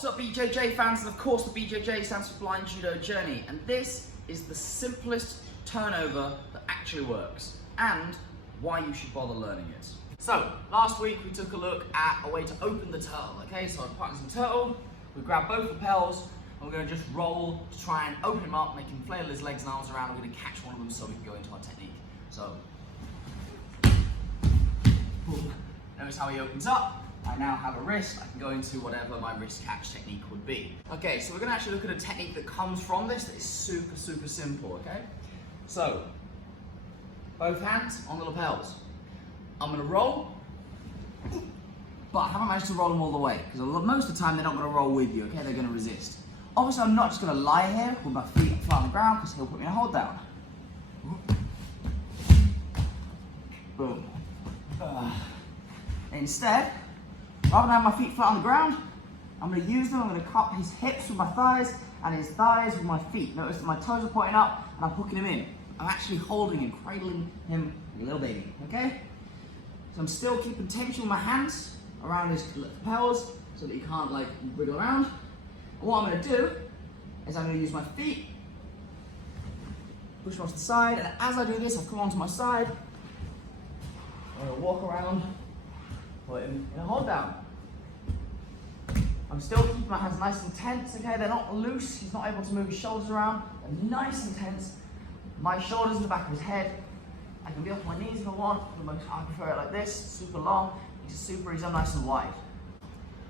What's up BJJ fans, and of course the BJJ stands for Blind Judo Journey, and this is the simplest turnover that actually works, and why you should bother learning it. So, last week we took a look at a way to open the turtle, okay? So I'm practicing turtle, we grab both lapels, and we're going to just roll to try and open him up, make him flail his legs and arms around, and we're going to catch one of them so we can go into our technique. So, notice how he opens up. I now have a wrist, I can go into whatever my wrist catch technique would be. Okay, so we're going to actually look at a technique that comes from this that is super simple, okay? So, both hands on the lapels. I'm going to roll, but I haven't managed to roll them all the way, because most of the time they're not going to roll with you, okay? They're going to resist. Obviously I'm not just going to lie here with my feet flat on the ground, because he'll put me in a hold down. Boom. Instead, rather than have my feet flat on the ground, I'm going to use them. I'm going to cup his hips with my thighs and his thighs with my feet. Notice that my toes are pointing up and I'm hooking him in. I'm actually holding him, cradling him like a little baby, okay? So I'm still keeping tension with my hands around his lapels so that he can't like wriggle around. And what I'm going to do is I'm going to use my feet, push him off to the side, and as I do this, I'll come onto my side. I'm going to walk around, put him in a hold down. I'm still keeping my hands nice and tense, okay? They're not loose, he's not able to move his shoulders around. They're nice and tense. My shoulders in the back of his head. I can be off my knees if I want. I prefer it like this, super long. He's nice and wide.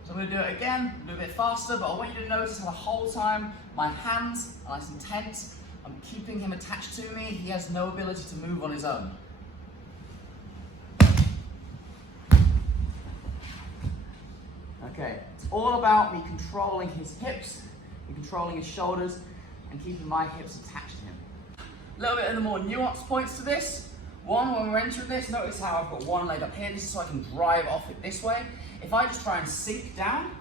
So I'm gonna do it again, do a bit faster, but I want you to notice how the whole time my hands are nice and tense. I'm keeping him attached to me. He has no ability to move on his own. Okay, it's all about me controlling his hips, and controlling his shoulders, and keeping my hips attached to him. A little bit of the more nuanced points to this. One, when we're entering this, notice how I've got one leg up here. This is so I can drive off it this way. If I just try and sink down,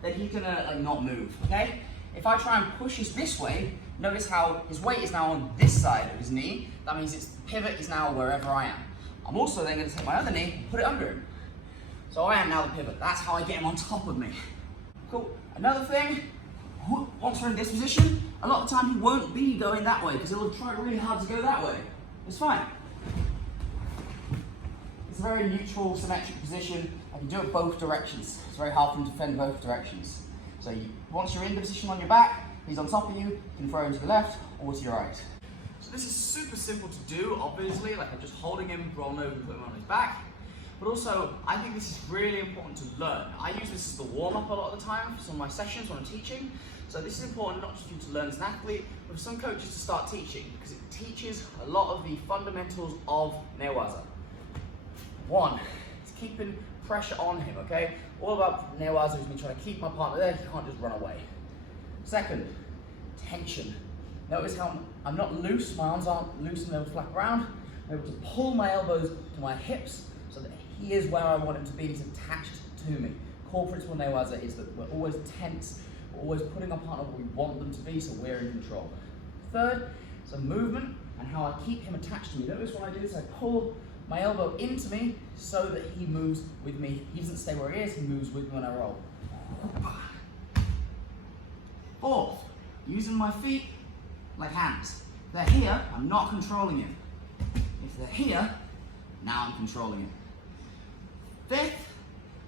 then he's gonna like not move, okay? If I try and push this way, notice how his weight is now on this side of his knee. That means its pivot is now wherever I am. I'm also then gonna take my other knee and put it under him. So I am now the pivot. That's how I get him on top of me. Cool. Another thing, once we're in this position, a lot of the time he won't be going that way because he'll try really hard to go that way. It's fine. It's a very neutral, symmetric position. I can do it both directions. It's very hard for him to defend both directions. So once you're in the position on your back, he's on top of you, you can throw him to the left or to your right. So this is super simple to do, obviously, like I'm just holding him, rolling over and putting him on his back. But also, I think this is really important to learn. I use this as the warm-up a lot of the time for some of my sessions when I'm teaching. So this is important not just for you to learn as an athlete, but for some coaches to start teaching, because it teaches a lot of the fundamentals of Nuance. One, it's keeping pressure on him, okay? All about Nuance is me trying to keep my partner there, he can't just run away. Second, tension. Notice how I'm not loose, my arms aren't loose and they'll flap around. I'm able to pull my elbows to my hips so that he is where I want him to be, he's attached to me. Core principle in Nuance is that we're always tense, we're always putting our partner where we want them to be, so we're in control. Third, so movement and how I keep him attached to me. Notice when I do this, I pull my elbow into me so that he moves with me. He doesn't stay where he is, he moves with me when I roll. Fourth, using my feet like hands. If they're here, I'm not controlling him. If they're here, now I'm controlling him. Fifth,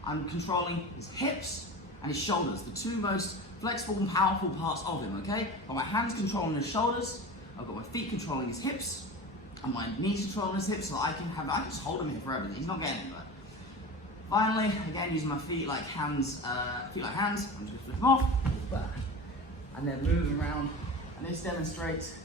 I'm controlling his hips and his shoulders, the two most flexible and powerful parts of him, okay? I've got my hands controlling his shoulders, I've got my feet controlling his hips, and my knees controlling his hips so that I can just hold him here forever. He's not getting anywhere. Finally, again, using my feet like hands, I'm just gonna flip him off, and then moving around, and this demonstrates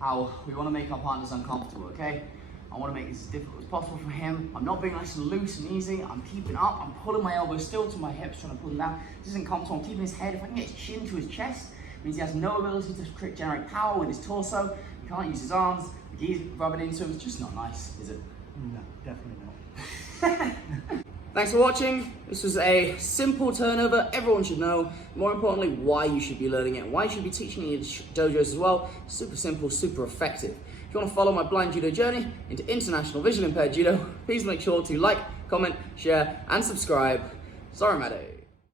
how we wanna make our partners uncomfortable, okay? I want to make this as difficult as possible for him. I'm not being nice and loose and easy. I'm keeping up. I'm pulling my elbows still to my hips, trying to pull them down. This isn't comfortable. I'm keeping his head. If I can get his chin to his chest, it means he has no ability to generate power with his torso. He can't use his arms. The gi's rubbing into him. It's just not nice, is it? No, definitely not. Thanks for watching. This was a simple turnover everyone should know. More importantly, why you should be learning it, why you should be teaching it in your dojos as well. Super simple, super effective. If you want to follow my blind judo journey into international visually impaired judo, please make sure to like, comment, share, and subscribe. Sorry, Maddie.